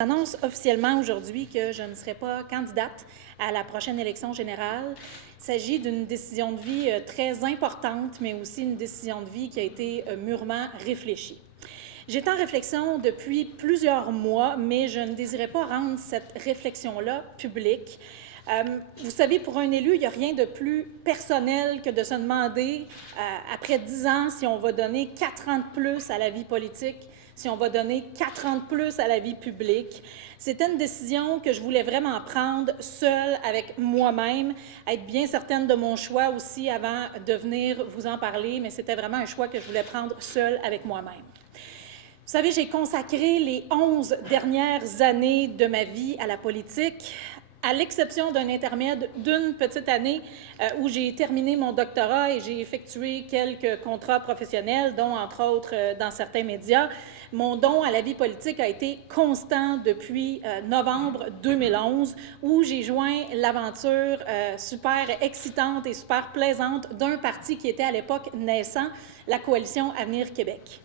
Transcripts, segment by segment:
J'annonce officiellement aujourd'hui que je ne serai pas candidate à la prochaine élection générale. Il s'agit d'une décision de vie très importante, mais aussi une décision de vie qui a été mûrement réfléchie. J'étais en réflexion depuis plusieurs mois, mais je ne désirais pas rendre cette réflexion-là publique. Vous savez, pour un élu, il n'y a rien de plus personnel que de se demander, après 10 ans, si on va donner 4 ans de plus à la vie politique, si on va donner 4 ans de plus à la vie publique. C'était une décision que je voulais vraiment prendre seule avec moi-même, être bien certaine de mon choix aussi avant de venir vous en parler, mais c'était vraiment un choix que je voulais prendre seule avec moi-même. Vous savez, j'ai consacré les 11 dernières années de ma vie à la politique, à l'exception d'un intermède d'une petite année où j'ai terminé mon doctorat et j'ai effectué quelques contrats professionnels, dont entre autres dans certains médias. Mon don à la vie politique a été constant depuis novembre 2011, où j'ai joint l'aventure super excitante et super plaisante d'un parti qui était à l'époque naissant, la Coalition Avenir Québec.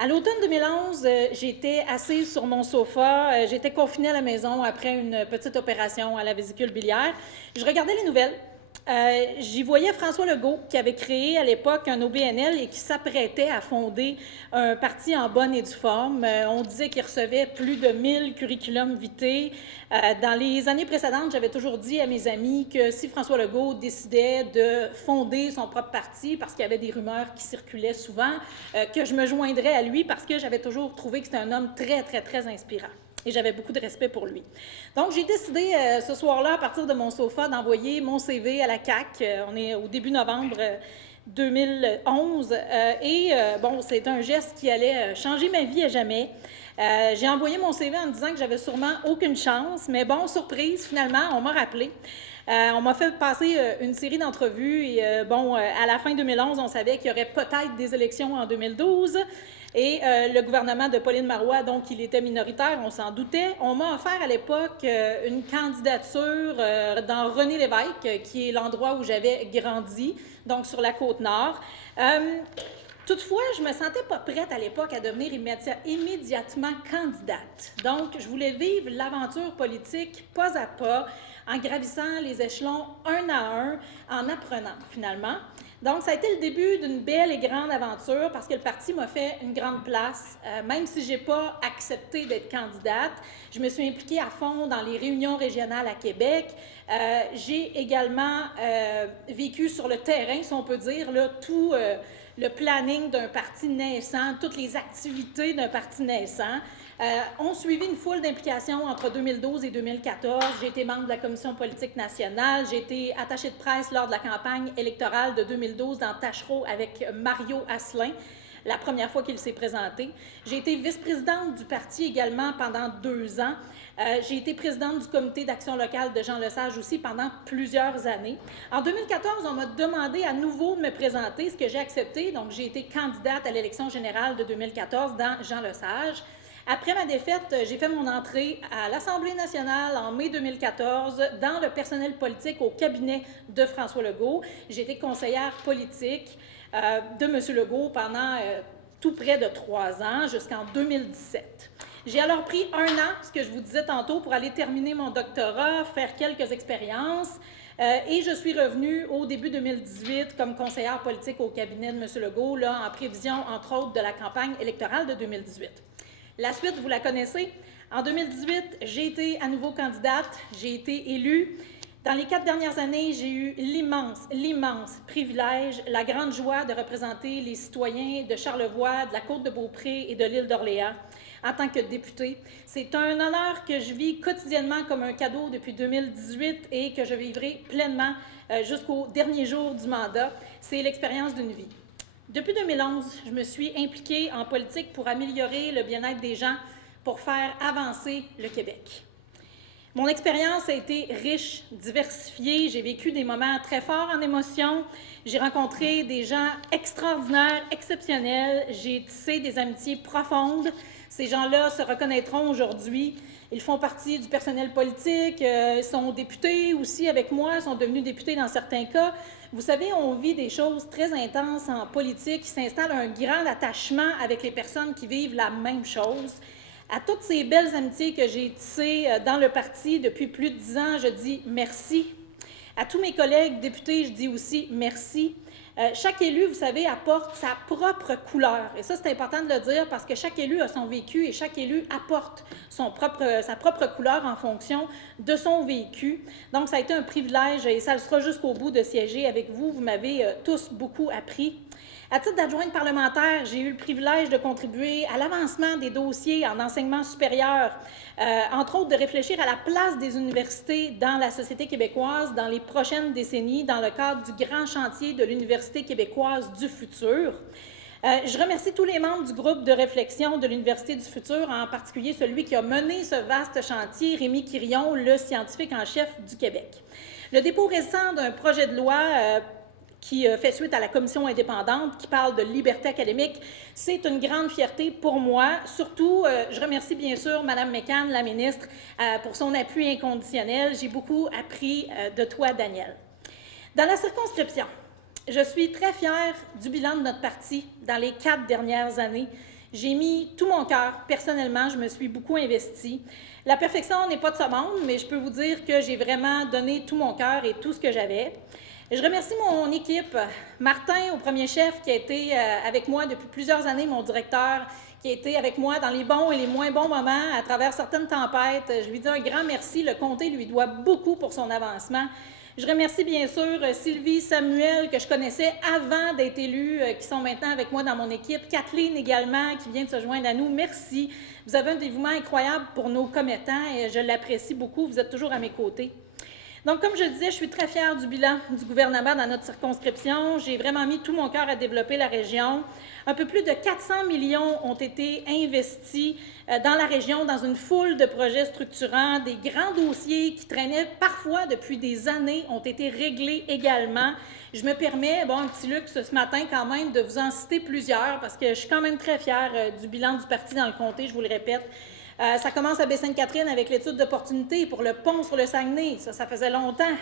À l'automne 2011, j'étais assise sur mon sofa, j'étais confinée à la maison après une petite opération à la vésicule biliaire. Je regardais les nouvelles. J'y voyais François Legault, qui avait créé à l'époque un OBNL et qui s'apprêtait à fonder un parti en bonne et due forme. On disait qu'il recevait plus de 1000 curriculum vitae. Dans les années précédentes, j'avais toujours dit à mes amis que si François Legault décidait de fonder son propre parti, parce qu'il y avait des rumeurs qui circulaient souvent, que je me joindrais à lui parce que j'avais toujours trouvé que c'était un homme très, très, très inspirant. Et j'avais beaucoup de respect pour lui. Donc, j'ai décidé ce soir-là, à partir de mon sofa, d'envoyer mon CV à la CAQ. On est au début novembre 2011. Bon, c'est un geste qui allait changer ma vie à jamais. J'ai envoyé mon CV en me disant que j'avais sûrement aucune chance, mais bon, surprise, finalement, on m'a rappelé. On m'a fait passer une série d'entrevues et à la fin 2011, on savait qu'il y aurait peut-être des élections en 2012. Et le gouvernement de Pauline Marois, donc il était minoritaire, on s'en doutait. On m'a offert à l'époque une candidature dans René Lévesque, qui est l'endroit où j'avais grandi, donc sur la Côte-Nord. Toutefois, je ne me sentais pas prête à l'époque à devenir immédiatement candidate. Donc, je voulais vivre l'aventure politique pas à pas, en gravissant les échelons un à un, en apprenant finalement. Donc, ça a été le début d'une belle et grande aventure parce que le parti m'a fait une grande place. Même si je n'ai pas accepté d'être candidate, je me suis impliquée à fond dans les réunions régionales à Québec. J'ai également vécu sur le terrain, si on peut dire, là, tout le planning d'un parti naissant, toutes les activités d'un parti naissant. On suivi une foule d'implications entre 2012 et 2014. J'ai été membre de la Commission politique nationale. J'ai été attachée de presse lors de la campagne électorale de 2012 dans Tachereau avec Mario Asselin, la première fois qu'il s'est présenté. J'ai été vice-présidente du parti également pendant 2 ans. J'ai été présidente du comité d'action locale de Jean Lesage aussi pendant plusieurs années. En 2014, on m'a demandé à nouveau de me présenter, ce que j'ai accepté. Donc, j'ai été candidate à l'élection générale de 2014 dans Jean Lesage. Après ma défaite, j'ai fait mon entrée à l'Assemblée nationale en mai 2014 dans le personnel politique au cabinet de François Legault. J'ai été conseillère politique de M. Legault pendant tout près de 3 ans jusqu'en 2017. J'ai alors pris 1 an, ce que je vous disais tantôt, pour aller terminer mon doctorat, faire quelques expériences. Et je suis revenue au début 2018 comme conseillère politique au cabinet de M. Legault, là, en prévision, entre autres, de la campagne électorale de 2018. La suite, vous la connaissez. En 2018, j'ai été à nouveau candidate, j'ai été élue. Dans les 4 dernières années, j'ai eu l'immense privilège, la grande joie de représenter les citoyens de Charlevoix, de la Côte-de-Beaupré et de l'île d'Orléans en tant que députée. C'est un honneur que je vis quotidiennement comme un cadeau depuis 2018 et que je vivrai pleinement jusqu'au dernier jour du mandat. C'est l'expérience d'une vie. Depuis 2011, je me suis impliquée en politique pour améliorer le bien-être des gens, pour faire avancer le Québec. Mon expérience a été riche, diversifiée. J'ai vécu des moments très forts en émotion. J'ai rencontré des gens extraordinaires, exceptionnels. J'ai tissé des amitiés profondes. Ces gens-là se reconnaîtront aujourd'hui. Ils font partie du personnel politique, sont députés aussi avec moi, sont devenus députés dans certains cas. Vous savez, on vit des choses très intenses en politique. Il s'installe un grand attachement avec les personnes qui vivent la même chose. À toutes ces belles amitiés que j'ai tissées dans le parti depuis plus de 10 ans, je dis merci. À tous mes collègues députés, je dis aussi merci. Chaque élu, vous savez, apporte sa propre couleur. Et ça, c'est important de le dire parce que chaque élu a son vécu et chaque élu apporte sa propre couleur en fonction de son vécu. Donc, ça a été un privilège et ça le sera jusqu'au bout de siéger avec vous. Vous m'avez tous beaucoup appris. À titre d'adjointe parlementaire, j'ai eu le privilège de contribuer à l'avancement des dossiers en enseignement supérieur, entre autres de réfléchir à la place des universités dans la société québécoise dans les prochaines décennies dans le cadre du grand chantier de l'Université québécoise du futur. Je remercie tous les membres du groupe de réflexion de l'Université du futur, en particulier celui qui a mené ce vaste chantier, Rémi Quirion, le scientifique en chef du Québec. Le dépôt récent d'un projet de loi qui fait suite à la commission indépendante qui parle de liberté académique. C'est une grande fierté pour moi. Surtout, je remercie bien sûr Mme McCann, la ministre, pour son appui inconditionnel. J'ai beaucoup appris de toi, Daniel. Dans la circonscription, je suis très fière du bilan de notre parti dans les 4 dernières années. J'ai mis tout mon cœur. Personnellement, je me suis beaucoup investie. La perfection n'est pas de ce monde, mais je peux vous dire que j'ai vraiment donné tout mon cœur et tout ce que j'avais. Je remercie mon équipe, Martin au premier chef, qui a été avec moi depuis plusieurs années, mon directeur, qui a été avec moi dans les bons et les moins bons moments à travers certaines tempêtes. Je lui dis un grand merci. Le comté lui doit beaucoup pour son avancement. Je remercie bien sûr Sylvie, Samuel, que je connaissais avant d'être élue, qui sont maintenant avec moi dans mon équipe. Kathleen également, qui vient de se joindre à nous. Merci. Vous avez un dévouement incroyable pour nos commettants et je l'apprécie beaucoup. Vous êtes toujours à mes côtés. Donc, comme je le disais, je suis très fière du bilan du gouvernement dans notre circonscription. J'ai vraiment mis tout mon cœur à développer la région. Un peu plus de 400 millions ont été investis dans la région dans une foule de projets structurants. Des grands dossiers qui traînaient parfois depuis des années ont été réglés également. Je me permets, un petit luxe ce matin quand même, de vous en citer plusieurs parce que je suis quand même très fière du bilan du parti dans le comté, je vous le répète. Ça commence à Baie-Sainte-Catherine avec l'étude d'opportunité pour le pont sur le Saguenay. Ça faisait longtemps.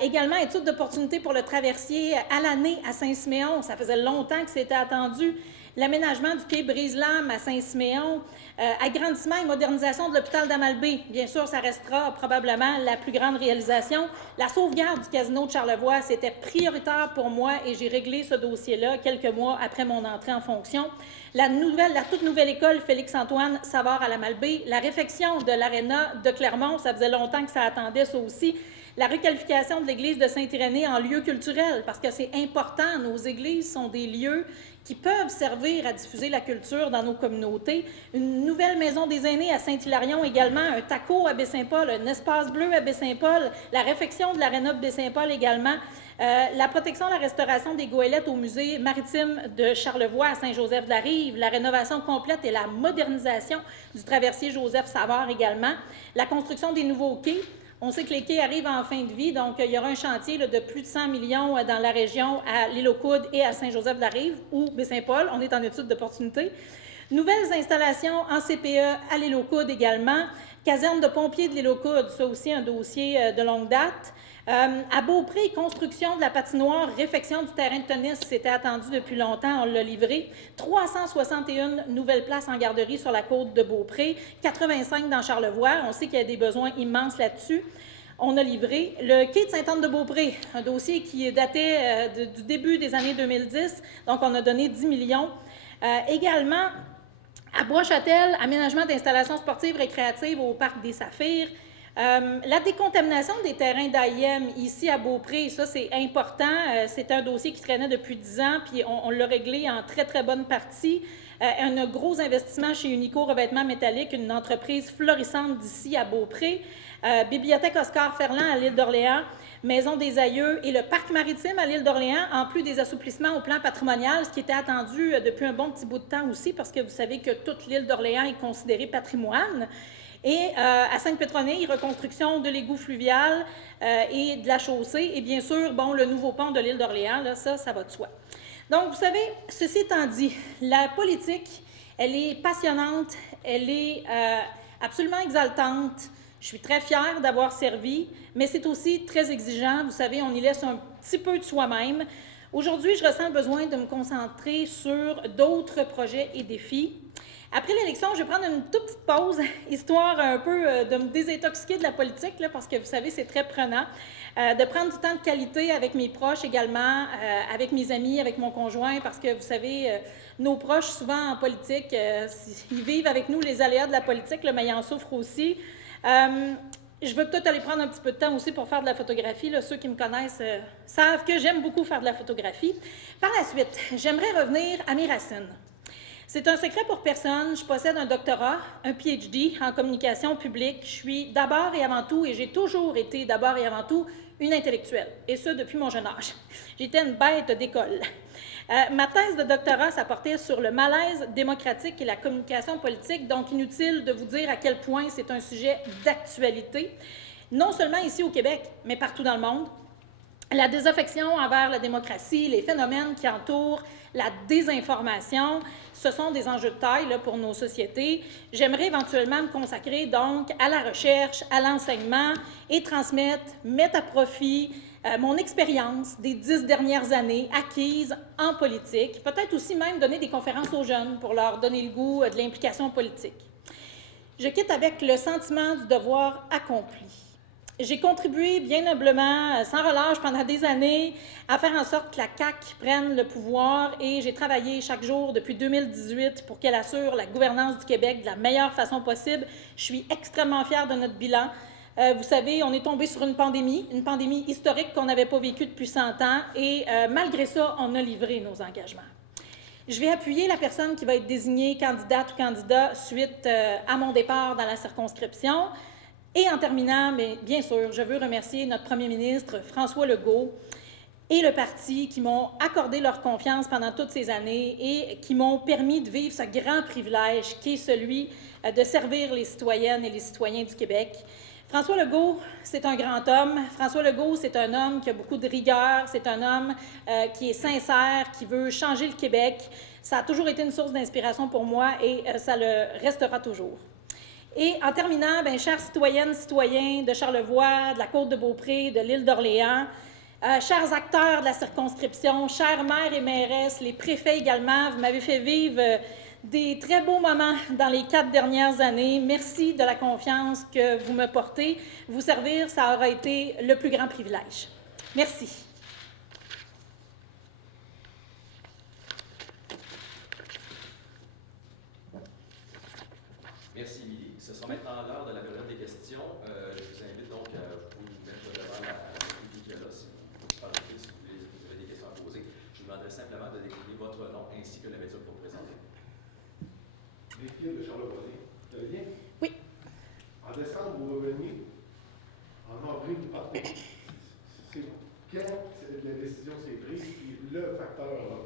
Également, étude d'opportunité pour le traversier à l'année à Saint-Siméon. Ça faisait longtemps que c'était attendu. L'aménagement du quai Brise-Lames à Saint-Siméon. Agrandissement et modernisation de l'hôpital d'Amalbé. Bien sûr, ça restera probablement la plus grande réalisation. La sauvegarde du casino de Charlevoix, c'était prioritaire pour moi et j'ai réglé ce dossier-là quelques mois après mon entrée en fonction. La toute nouvelle école Félix-Antoine Savard à la Malbaie, la réfection de l'aréna de Clermont, ça faisait longtemps que ça attendait, ça aussi. La requalification de l'église de Saint-Irénée en lieu culturel, parce que c'est important, nos églises sont des lieux qui peuvent servir à diffuser la culture dans nos communautés. Une nouvelle maison des aînés à Saint-Hilarion également, un taco à Baie-Saint-Paul, un espace bleu à Baie-Saint-Paul, la réfection de l'aréna de Baie-Saint-Paul également, la protection et la restauration des goélettes au musée maritime de Charlevoix à Saint-Joseph-de-la-Rive, la rénovation complète et la modernisation du traversier Joseph-Savard également, la construction des nouveaux quais. On sait que les quais arrivent en fin de vie, donc il y aura un chantier de plus de 100 millions dans la région à l'Île-aux-Coudes et à Saint-Joseph-de-la-Rive ou Baie-Saint-Paul. On est en étude d'opportunité. Nouvelles installations en CPE à l'Île-aux-Coudes également. Caserne de pompiers de l'Île-aux-Coudes, ça aussi un dossier de longue date. À Beaupré, construction de la patinoire, réfection du terrain de tennis, c'était attendu depuis longtemps, on l'a livré. 361 nouvelles places en garderie sur la côte de Beaupré, 85 dans Charlevoix. On sait qu'il y a des besoins immenses là-dessus. On a livré le quai de Sainte-Anne-de-Beaupré, un dossier qui datait du début des années 2010, donc on a donné 10 millions. Également, à Bois-Châtel, aménagement d'installations sportives récréatives au parc des Saphirs. La décontamination des terrains d'AIM ici à Beaupré, ça c'est important. C'est un dossier qui traînait depuis 10 ans, puis on l'a réglé en très, très bonne partie. Un gros investissement chez Unico Revêtements Métalliques, une entreprise florissante d'ici à Beaupré. Bibliothèque Oscar Ferland à l'île d'Orléans, Maison des Aïeux et le parc maritime à l'île d'Orléans, en plus des assouplissements au plan patrimonial, ce qui était attendu depuis un bon petit bout de temps aussi, parce que vous savez que toute l'île d'Orléans est considérée patrimoine. Et à Sainte-Pétronille, reconstruction de l'égout fluvial et de la chaussée. Et bien sûr, le nouveau pont de l'île d'Orléans, là, ça va de soi. Donc, vous savez, ceci étant dit, la politique, elle est passionnante, elle est absolument exaltante. Je suis très fière d'avoir servi, mais c'est aussi très exigeant. Vous savez, on y laisse un petit peu de soi-même. Aujourd'hui, je ressens le besoin de me concentrer sur d'autres projets et défis. Après l'élection, je vais prendre une toute petite pause, histoire un peu de me désintoxiquer de la politique, là, parce que vous savez, c'est très prenant. De prendre du temps de qualité avec mes proches également, avec mes amis, avec mon conjoint, parce que vous savez, nos proches, souvent en politique, ils vivent avec nous les aléas de la politique, là, mais ils en souffrent aussi. Je veux peut-être aller prendre un petit peu de temps aussi pour faire de la photographie. Là. Ceux qui me connaissent savent que j'aime beaucoup faire de la photographie. Par la suite, j'aimerais revenir à mes racines. C'est un secret pour personne. Je possède un doctorat, un PhD en communication publique. Je suis d'abord et avant tout, et j'ai toujours été d'abord et avant tout, une intellectuelle, et ce, depuis mon jeune âge. J'étais une bête d'école. Ma thèse de doctorat, ça portait sur le malaise démocratique et la communication politique, donc inutile de vous dire à quel point c'est un sujet d'actualité, non seulement ici au Québec, mais partout dans le monde. La désaffection envers la démocratie, les phénomènes qui entourent la désinformation, ce sont des enjeux de taille là, pour nos sociétés. J'aimerais éventuellement me consacrer donc à la recherche, à l'enseignement et mettre à profit mon expérience des 10 dernières années acquise en politique, peut-être aussi même donner des conférences aux jeunes pour leur donner le goût de l'implication politique. Je quitte avec le sentiment du devoir accompli. J'ai contribué bien humblement, sans relâche, pendant des années, à faire en sorte que la CAQ prenne le pouvoir et j'ai travaillé chaque jour depuis 2018 pour qu'elle assure la gouvernance du Québec de la meilleure façon possible. Je suis extrêmement fière de notre bilan. Vous savez, on est tombé sur une pandémie historique qu'on n'avait pas vécue depuis 100 ans et malgré ça, on a livré nos engagements. Je vais appuyer la personne qui va être désignée candidate ou candidat suite à mon départ dans la circonscription. Et en terminant, mais bien sûr, je veux remercier notre premier ministre, François Legault, et le parti qui m'ont accordé leur confiance pendant toutes ces années et qui m'ont permis de vivre ce grand privilège qui est celui de servir les citoyennes et les citoyens du Québec. François Legault, c'est un grand homme. François Legault, c'est un homme qui a beaucoup de rigueur. C'est un homme qui est sincère, qui veut changer le Québec. Ça a toujours été une source d'inspiration pour moi et ça le restera toujours. Et en terminant, bien, chères citoyennes, citoyens de Charlevoix, de la Côte-de-Beaupré, de l'île d'Orléans, chers acteurs de la circonscription, chers maires et mairesses, les préfets également, vous m'avez fait vivre des très beaux moments dans les 4 dernières années. Merci de la confiance que vous me portez. Vous servir, ça aura été le plus grand privilège. Merci. Merci, Émilie. Ce sera maintenant l'heure de la période des questions. Je vous invite donc à vous mettre devant la public là, si vous avez des questions à poser. Je vous demanderai simplement de décrire votre nom ainsi que le média pour vous présenter. Défi de Charlevoix. Vous allez bien? Oui. En décembre, vous reveniez. En avril, vous partez. Quand la décision s'est prise, puis le facteur là?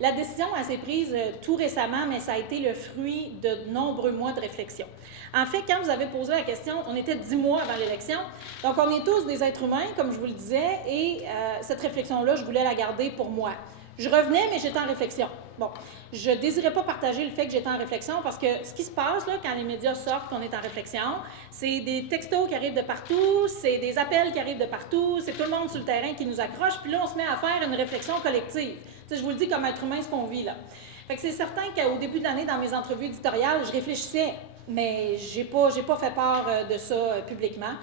La décision, elle s'est prise tout récemment, mais ça a été le fruit de nombreux mois de réflexion. En fait, quand vous avez posé la question, on était 10 mois avant l'élection, donc on est tous des êtres humains, comme je vous le disais, et cette réflexion-là, je voulais la garder pour moi. Je revenais, mais j'étais en réflexion. Bon, je ne désirais pas partager le fait que j'étais en réflexion parce que ce qui se passe là, quand les médias sortent qu'on est en réflexion, c'est des textos qui arrivent de partout, c'est des appels qui arrivent de partout, c'est tout le monde sur le terrain qui nous accroche, puis là, on se met à faire une réflexion collective. Tu sais, je vous le dis comme être humain, ce qu'on vit là. Fait que c'est certain qu'au début de l'année, dans mes entrevues éditoriales, je réfléchissais, mais j'ai pas fait part de ça publiquement.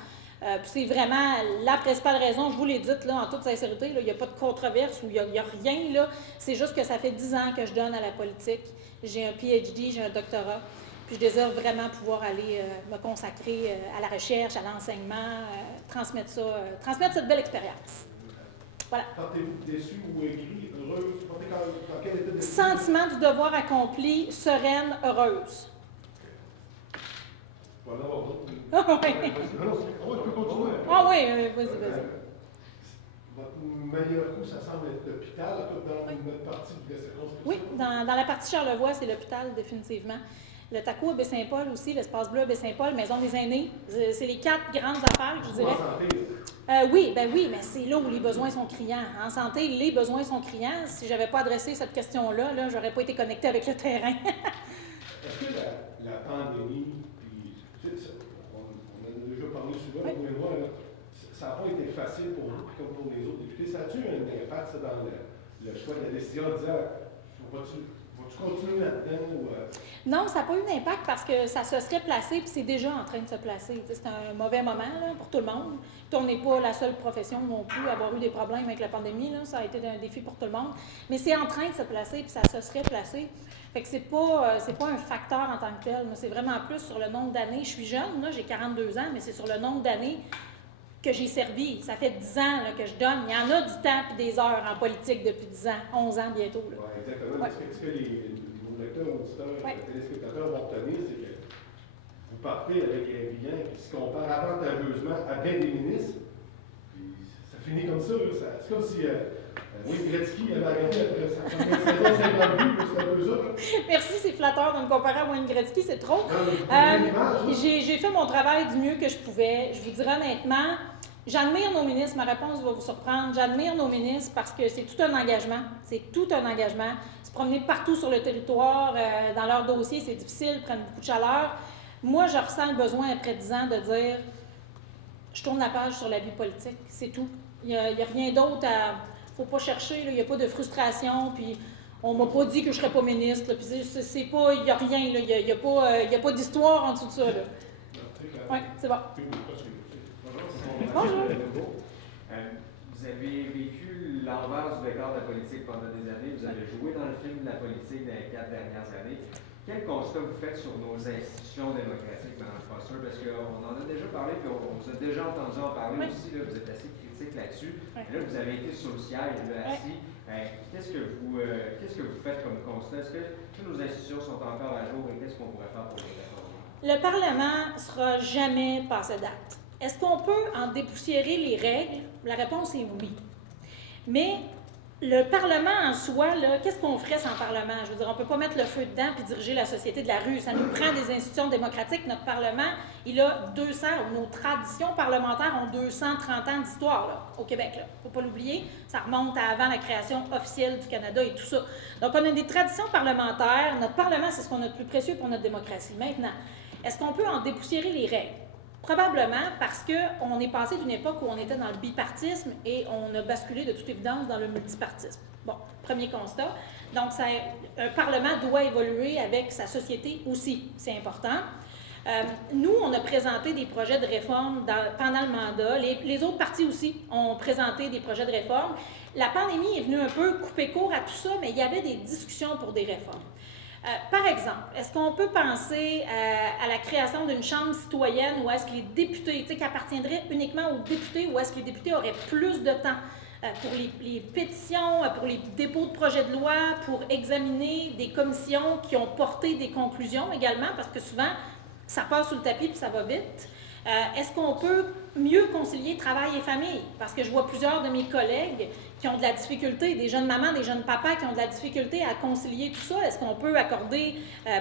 C'est vraiment la principale raison, je vous l'ai dit là, en toute sincérité, il n'y a pas de controverse ou il n'y a rien. Là. C'est juste que ça fait 10 ans que je donne à la politique. J'ai un PhD, j'ai un doctorat. Puis je désire vraiment pouvoir aller me consacrer à la recherche, à l'enseignement, transmettre cette belle expérience. Voilà. Sentez-vous déçu ou aigri, heureuse? Dans quel état d'esprit? Sentiment du devoir accompli, sereine, heureuse. Voilà, Ah oui. je peux continuer. Ah oui, vas-y. Votre meilleur coup, ça semble être l'hôpital, dans notre partie de la circonscription. Oui, dans la partie Charlevoix, c'est l'hôpital, définitivement. Le TACO à Baie-Saint-Paul aussi, l'Espace Bleu à Baie-Saint-Paul, Maison des aînés. C'est les 4 grandes affaires, je dirais. En santé, Oui, mais c'est là où les besoins sont criants. En santé, les besoins sont criants. Si je n'avais pas adressé cette question-là, je n'aurais pas été connectée avec le terrain. Est-ce que la pandémie, puis on en a déjà parlé souvent, Oui. vous et moi, là, ça n'a pas été facile pour vous, comme pour les autres députés. Ça a-tu un impact ça, dans le choix de la décision en disant, vas-tu Vas-tu continuer là-dedans ou... Non, ça n'a pas eu d'impact parce que ça se serait placé, puis c'est déjà en train de se placer. C'est un mauvais moment là, pour tout le monde. Puis on n'est pas la seule profession non plus à avoir eu des problèmes avec la pandémie. Là. Ça a été un défi pour tout le monde. Mais c'est en train de se placer, puis ça se serait placé. Fait que c'est pas un facteur en tant que tel. C'est vraiment plus sur le nombre d'années. Je suis jeune, là, j'ai 42 ans, mais c'est sur le nombre d'années que j'ai servi. Ça fait 10 ans là, que je donne. Il y en a du temps et des heures en politique depuis 10 ans, 11 ans bientôt. Oui, exactement. Ouais. Ce que nos lecteurs, auditeurs, téléspectateurs vont retenir, c'est que vous partez avec un bilan qui se compare avantageusement à bien des ministres. Puis ça finit comme ça. C'est comme si Wayne Gretzky avait arrêté après sa première saison 50 buts, c'est un peu ça. Merci, c'est flatteur de me comparer à Wayne Gretzky, c'est trop. J'ai fait mon travail du mieux que je pouvais. Je vous dirais honnêtement, j'admire nos ministres. Ma réponse va vous surprendre. J'admire nos ministres parce que c'est tout un engagement. C'est tout un engagement. Se promener partout sur le territoire, dans leur dossier, c'est difficile, ils prennent beaucoup de chaleur. Moi, je ressens le besoin, après 10 ans, de dire je tourne la page sur la vie politique. C'est tout. Il n'y a rien d'autre à... Il ne faut pas chercher, il n'y a pas de frustration, puis on ne m'a pas dit que je ne serais pas ministre, là, puis c'est pas, il n'y a rien, il n'y a pas d'histoire en dessous de ça. Oui, c'est bon. Bonjour. Vous avez vécu l'envers du décor de la politique pendant des années, vous avez joué dans le film de la politique dans les 4 dernières années. Quel constat vous faites sur nos institutions démocratiques, Mme Foster? Parce qu'on en a déjà parlé, puis on vous a déjà entendu en parler aussi, là, vous êtes assez critique là-dessus. Oui. Là, vous avez été sur le siège, là, assis. Qu'est-ce que vous faites comme constat? Est-ce que toutes nos institutions sont encore à jour et qu'est-ce qu'on pourrait faire pour les réformer? Le Parlement ne sera jamais passé date. Est-ce qu'on peut en dépoussiérer les règles? La réponse est oui. Mais le Parlement en soi, là, qu'est-ce qu'on ferait sans Parlement? Je veux dire, on ne peut pas mettre le feu dedans puis diriger la société de la rue. Ça nous prend des institutions démocratiques. Notre Parlement, il a 200, nos traditions parlementaires ont 230 ans d'histoire là, au Québec. Il ne faut pas l'oublier. Ça remonte à avant la création officielle du Canada et tout ça. Donc, on a des traditions parlementaires. Notre Parlement, c'est ce qu'on a de plus précieux pour notre démocratie. Maintenant, est-ce qu'on peut en dépoussiérer les règles? Probablement parce qu'on est passé d'une époque où on était dans le bipartisme et on a basculé de toute évidence dans le multipartisme. Bon, premier constat. Donc, un Parlement doit évoluer avec sa société aussi. C'est important. Nous, on a présenté des projets de réforme pendant le mandat. Les autres partis aussi ont présenté des projets de réforme. La pandémie est venue un peu couper court à tout ça, mais il y avait des discussions pour des réformes. Par exemple, est-ce qu'on peut penser à la création d'une chambre citoyenne où est-ce que les députés, qui appartiendrait uniquement aux députés, ou est-ce que les députés auraient plus de temps pour les pétitions, pour les dépôts de projets de loi, pour examiner des commissions qui ont porté des conclusions également, parce que souvent, ça passe sous le tapis puis ça va vite. Est-ce qu'on peut mieux concilier travail et famille? Parce que je vois plusieurs de mes collègues qui ont de la difficulté, des jeunes mamans, des jeunes papas qui ont de la difficulté à concilier tout ça. Est-ce qu'on peut accorder,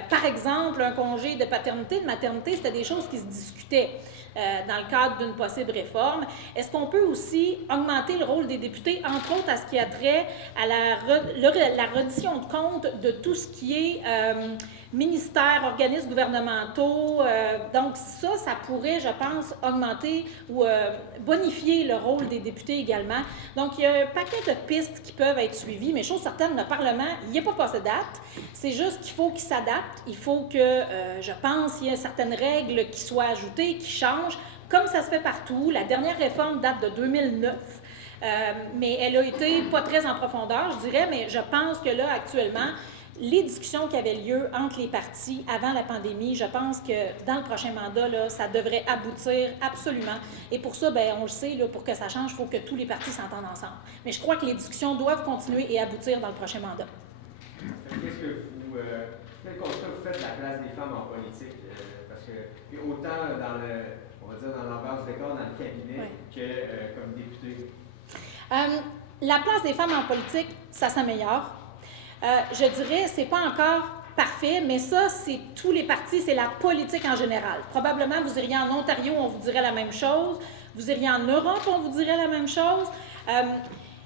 par exemple, un congé de paternité, de maternité? C'était des choses qui se discutaient dans le cadre d'une possible réforme. Est-ce qu'on peut aussi augmenter le rôle des députés, entre autres à ce qui a trait à la reddition de compte de tout ce qui est ministères, organismes gouvernementaux. Donc ça pourrait, je pense, augmenter ou bonifier le rôle des députés également. Donc, il y a un paquet de pistes qui peuvent être suivies, mais chose certaine, le Parlement, il n'y a pas passé date. C'est juste qu'il faut qu'il s'adapte. Il faut que, je pense, il y ait certaines règles qui soient ajoutées, qui changent, comme ça se fait partout. La dernière réforme date de 2009. Mais elle a été pas très en profondeur, je dirais, mais je pense que là, actuellement, les discussions qui avaient lieu entre les partis avant la pandémie, je pense que dans le prochain mandat, là, ça devrait aboutir absolument. Et pour ça, bien, on le sait, là, pour que ça change, il faut que tous les partis s'entendent ensemble. Mais je crois que les discussions doivent continuer et aboutir dans le prochain mandat. Quel constat vous faites de la place des femmes en politique? Parce que autant dans l'envers du décor, dans le cabinet, que comme député. La place des femmes en politique, ça s'améliore. Je dirais, c'est pas encore parfait, mais ça, c'est tous les partis, c'est la politique en général. Probablement, vous iriez en Ontario, on vous dirait la même chose. Vous iriez en Europe, on vous dirait la même chose.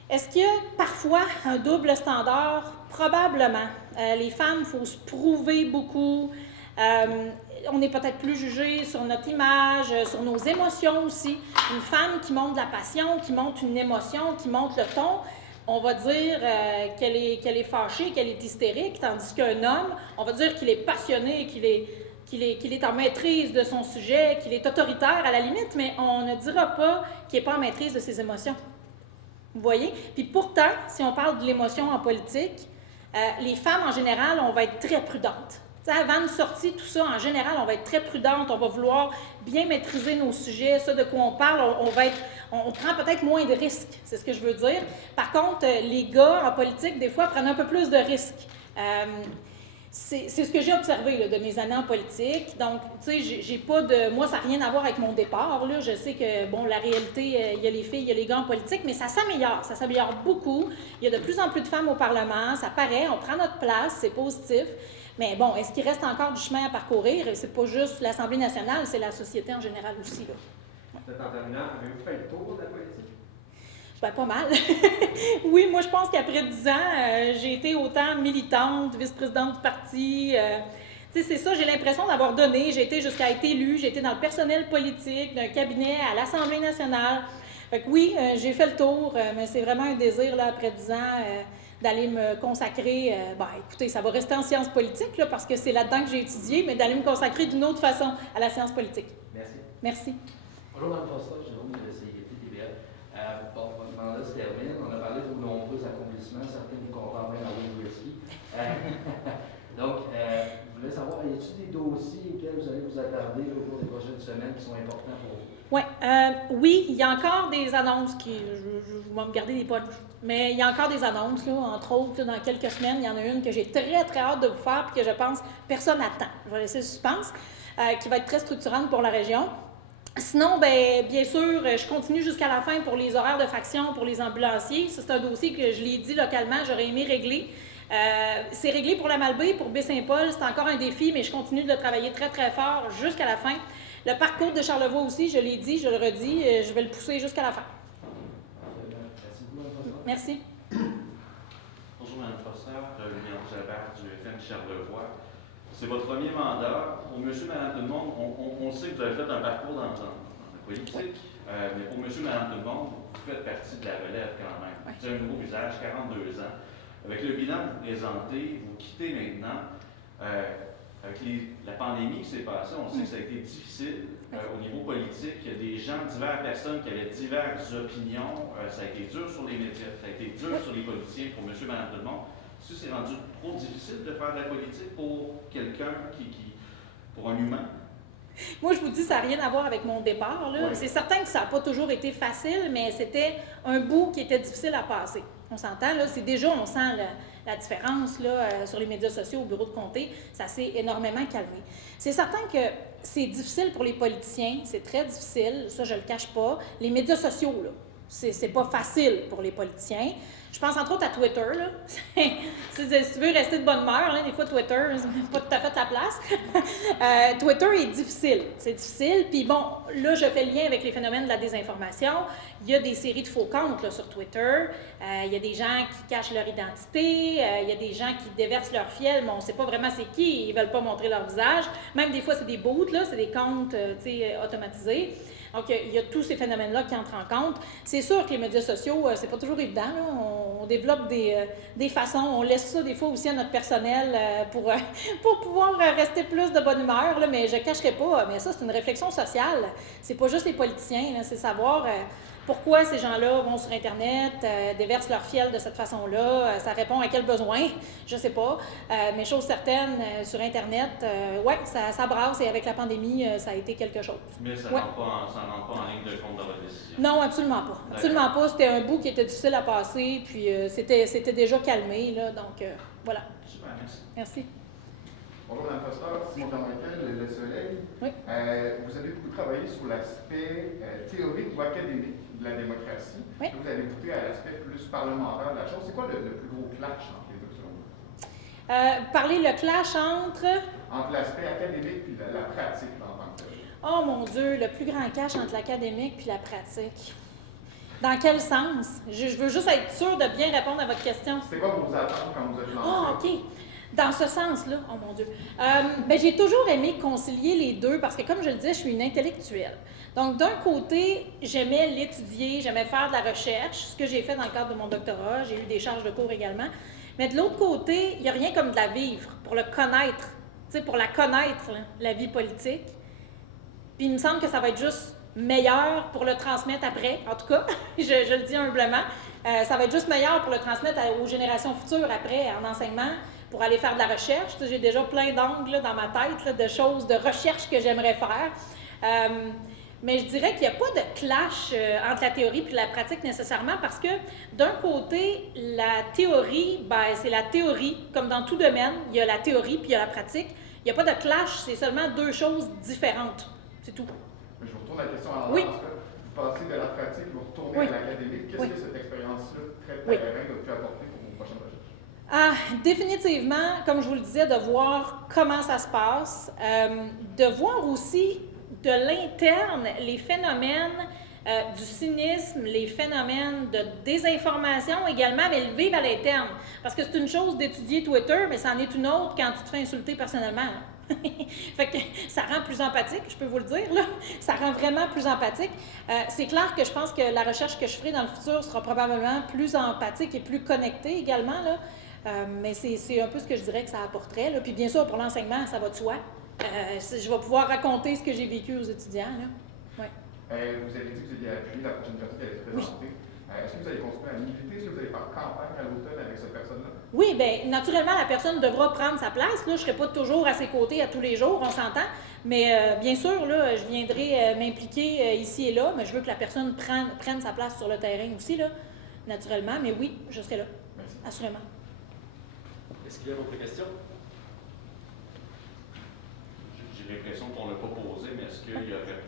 Est-ce qu'il y a parfois un double standard? Probablement. Les femmes, il faut se prouver beaucoup. On est peut-être plus jugé sur notre image, sur nos émotions aussi. Une femme qui montre de la passion, qui montre une émotion, qui montre le ton, on va dire qu'elle est fâchée, qu'elle est hystérique, tandis qu'un homme, on va dire qu'il est passionné, qu'il est en maîtrise de son sujet, qu'il est autoritaire à la limite, mais on ne dira pas qu'il n'est pas en maîtrise de ses émotions. Vous voyez? Puis pourtant, si on parle de l'émotion en politique, les femmes, en général, on va être très prudentes. T'sais, avant une sortie, tout ça, en général, on va être très prudente, on va vouloir bien maîtriser nos sujets, ça de quoi on parle, on prend peut-être moins de risques, c'est ce que je veux dire. Par contre, les gars en politique, des fois, prennent un peu plus de risques. C'est ce que j'ai observé là, de mes années en politique. Donc, tu sais, j'ai pas de... Moi, ça n'a rien à voir avec mon départ. Là. Je sais que, bon, la réalité, il y a les filles, il y a les gars en politique, mais ça s'améliore beaucoup. Il y a de plus en plus de femmes au Parlement, ça paraît, on prend notre place, c'est positif. Mais bon, est-ce qu'il reste encore du chemin à parcourir? C'est pas juste l'Assemblée nationale, c'est la société en général aussi. Peut-être en terminant, avez-vous fait le tour de la politique? Ben, pas mal. Oui, moi, je pense qu'après 10 ans, j'ai été autant militante, vice-présidente du parti. Tu sais, c'est ça, j'ai l'impression d'avoir donné. J'ai été jusqu'à être élue, j'ai été dans le personnel politique d'un cabinet à l'Assemblée nationale. Fait que oui, j'ai fait le tour, mais c'est vraiment un désir, là, après 10 ans, d'aller me consacrer, écoutez, ça va rester en sciences politiques, là, parce que c'est là-dedans que j'ai étudié, mais d'aller me consacrer d'une autre façon à la science politique. Merci. Merci. Bonjour, Mme Foster, Jérôme de la CIT TVL. Bon, votre mandat se termine. On a parlé de vos nombreux accomplissements, certains vous comparent même à Wayne Gretzky. Donc, je voulais savoir, y a-t-il des dossiers auxquels vous allez vous attarder au cours des prochaines semaines qui sont importants pour vous? Ouais, oui, il y a encore des annonces qui... Je vais me garder des poches. Mais il y a encore des annonces, là, entre autres, là, dans quelques semaines. Il y en a une que j'ai très, très hâte de vous faire et que je pense personne n'attend. Je vais laisser le suspense, qui va être très structurante pour la région. Sinon, bien sûr, je continue jusqu'à la fin pour les horaires de faction pour les ambulanciers. Ça, c'est un dossier que je l'ai dit localement, j'aurais aimé régler. C'est réglé pour la Malbaie, pour Baie-Saint-Paul. C'est encore un défi, mais je continue de le travailler très, très fort jusqu'à la fin. Le parcours de Charlevoix aussi, je l'ai dit, je le redis, je vais le pousser jusqu'à la fin. Merci. Bonjour Mme Foster, Léon Jalbert du FM Charlevoix. C'est votre premier mandat. Pour monsieur, madame, tout le monde, on sait que vous avez fait un parcours dans la politique, mais pour monsieur, madame, tout le monde, vous faites partie de la relève quand même. Oui. Vous avez un nouveau visage, 42 ans. Avec le bilan que vous présentez, vous quittez maintenant. Avec la pandémie qui s'est passée, on sait que ça a été difficile au niveau politique. Il y a des gens, diverses personnes qui avaient diverses opinions. Ça a été dur sur les médias, ça a été dur sur les politiciens pour monsieur, madame, tout le monde. Est-ce que c'est rendu trop difficile de faire de la politique pour quelqu'un pour un humain? Moi, je vous dis, ça n'a rien à voir avec mon départ. Là. Oui. C'est certain que ça n'a pas toujours été facile, mais c'était un bout qui était difficile à passer. On s'entend, là, c'est déjà, on sent la différence là, sur les médias sociaux au bureau de comté. Ça s'est énormément calmé. C'est certain que c'est difficile pour les politiciens, c'est très difficile, ça, je ne le cache pas. Les médias sociaux, là, c'est pas facile pour les politiciens. Je pense entre autres à Twitter. Là. Si tu veux rester de bonne humeur, là, des fois Twitter, c'est pas tout à fait ta place. Twitter est difficile. C'est difficile. Puis bon, là, je fais le lien avec les phénomènes de la désinformation. Il y a des séries de faux comptes là, sur Twitter. Il y a des gens qui cachent leur identité. Il y a des gens qui déversent leur fiel, mais on ne sait pas vraiment c'est qui. Ils ne veulent pas montrer leur visage. Même des fois, c'est des bots, là, c'est des comptes automatisés. Donc, il y a tous ces phénomènes-là qui entrent en compte. C'est sûr que les médias sociaux, c'est pas toujours évident. Là. On développe des façons, on laisse ça des fois aussi à notre personnel pour pouvoir rester plus de bonne humeur. Là, mais je ne cacherai pas, mais ça, c'est une réflexion sociale. C'est pas juste les politiciens, là, c'est savoir pourquoi ces gens-là vont sur Internet, déversent leur fiel de cette façon-là. Ça répond à quel besoin? Je sais pas. Mais chose certaine, sur Internet, ça brasse et avec la pandémie, ça a été quelque chose. Mais ça ne rentre pas en ligne de compte dans votre décision? Non, absolument pas. Absolument pas. C'était un bout qui était difficile à passer, puis c'était déjà calmé, là, donc voilà. Super, merci. Merci. Bonjour Mme Foster, Simon Carmichael, Le Soleil. Oui. Vous avez beaucoup travaillé sur l'aspect théorique ou académique de la démocratie. Oui. Vous avez goûté à l'aspect plus parlementaire de la chose. C'est quoi le plus gros clash entre les deux selon vous? Parler le clash entre... Entre l'aspect académique et la pratique en tant que tel. Oh mon Dieu, le plus grand clash entre l'académique puis la pratique. Dans quel sens? Je veux juste être sûre de bien répondre à votre question. C'était quoi vos attentes quand vous êtes lancé? Ah, OK. Dans ce sens-là, oh mon Dieu. Ben, j'ai toujours aimé concilier les deux parce que, comme je le disais, je suis une intellectuelle. Donc, d'un côté, j'aimais l'étudier, j'aimais faire de la recherche, ce que j'ai fait dans le cadre de mon doctorat. J'ai eu des charges de cours également. Mais de l'autre côté, il n'y a rien comme de la vivre, pour le connaître, tu sais, pour la connaître, là, la vie politique. Puis il me semble que ça va être juste meilleur pour le transmettre après, en tout cas, je le dis humblement. Ça va être juste meilleur pour le transmettre aux générations futures après, en enseignement, pour aller faire de la recherche. Tu sais, j'ai déjà plein d'angles dans ma tête, là, de choses, de recherche que j'aimerais faire. Mais je dirais qu'il n'y a pas de clash entre la théorie et la pratique nécessairement parce que d'un côté, la théorie, ben, c'est la théorie, comme dans tout domaine, il y a la théorie puis il y a la pratique. Il n'y a pas de clash, c'est seulement deux choses différentes. C'est tout. Mais je vous retourne la question à l'envers. Oui. Parce que vous passez de la pratique, vous retournez Oui. à l'académique. Qu'est-ce Oui. que cette expérience-là, très Oui. terrain, a pu apporter pour vos prochaines recherches? Ah, définitivement, comme je vous le disais, de voir comment ça se passe, de voir aussi de l'interne les phénomènes du cynisme, les phénomènes de désinformation également, mais le vivre à l'interne. Parce que c'est une chose d'étudier Twitter, mais c'en est une autre quand tu te fais insulter personnellement. Fait que ça rend plus empathique, je peux vous le dire, là. Ça rend vraiment plus empathique. C'est clair que je pense que la recherche que je ferai dans le futur sera probablement plus empathique et plus connectée également, là. Mais c'est un peu ce que je dirais que ça apporterait, là. Puis bien sûr, pour l'enseignement, ça va de soi. Je vais pouvoir raconter ce que j'ai vécu aux étudiants, là. Ouais. Vous avez dit que vous alliez appuyer la prochaine personne qui allait se présenter. Est-ce que vous allez continuer à militer? Est-ce que vous allez faire campagne à l'automne avec cette personne-là? Oui, bien, naturellement, la personne devra prendre sa place. Là. Je ne serai pas toujours à ses côtés à tous les jours, on s'entend. Mais bien sûr, là, je viendrai m'impliquer ici et là, mais je veux que la personne prenne sa place sur le terrain aussi, là, naturellement. Mais oui, je serai là, Merci. assurément. Est-ce qu'il y a d'autres questions? J'ai l'impression qu'on ne l'a pas posé, mais est-ce qu'il y aurait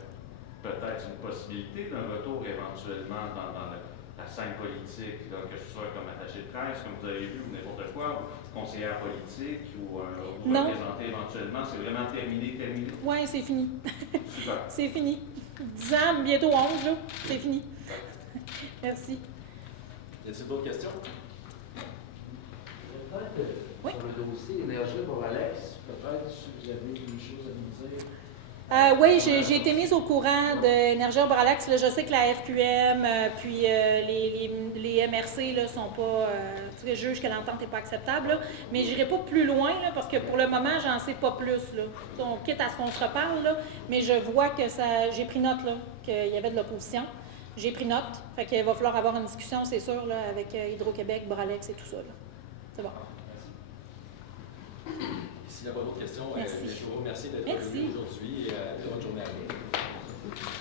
peut-être une possibilité d'un retour éventuellement dans la scène politique, là, que ce soit comme attaché de presse, comme vous avez vu, ou n'importe quoi, ou conseillère politique, ou vous Non. représenter éventuellement? C'est vraiment terminé? Oui, c'est fini. Super. C'est fini. 10 ans, bientôt 11, là. C'est fini. Merci. Y a-t-il d'autres questions? Peut-être Oui. sur le dossier énergie pour Alex, peut-être si vous avez des choses à nous dire. Oui, j'ai été mise au courant d'Énergie Boralex. Là, je sais que la FQM, puis les MRC ne sont pas très jugent que l'entente n'est pas acceptable. Là, mais je n'irai pas plus loin là, parce que pour le moment, j'en sais pas plus. Là. On quitte à ce qu'on se reparle, là, mais je vois que ça. J'ai pris note qu'il y avait de l'opposition. J'ai pris note. Fait qu'il va falloir avoir une discussion, c'est sûr, là, avec Hydro-Québec, Boralex et tout ça. Là. C'est bon. S'il n'y a pas d'autres questions, Merci. je vous remercie d'être Merci. venu aujourd'hui et bonne journée à vous.